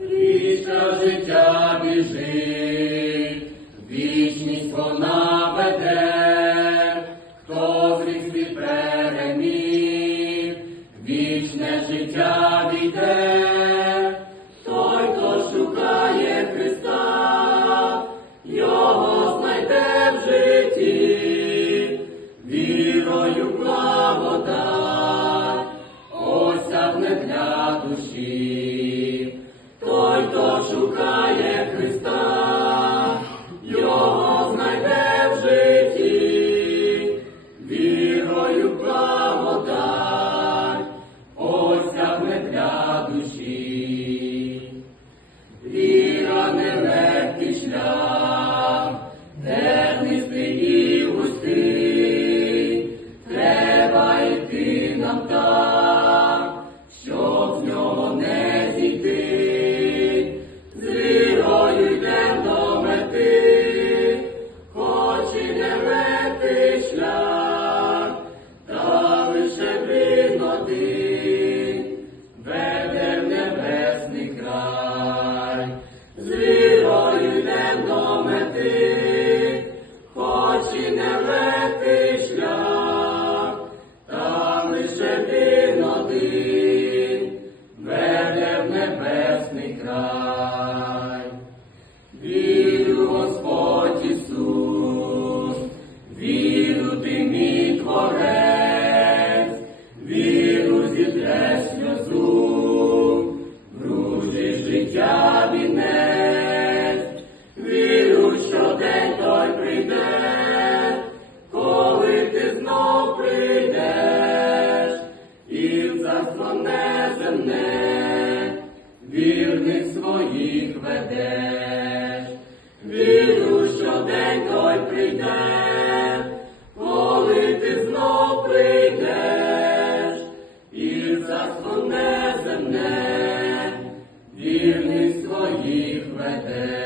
річка життя біжить, вічність вона веде, хто гріх світ переміг, вічне життя війде. warto szukać. believe. Lord,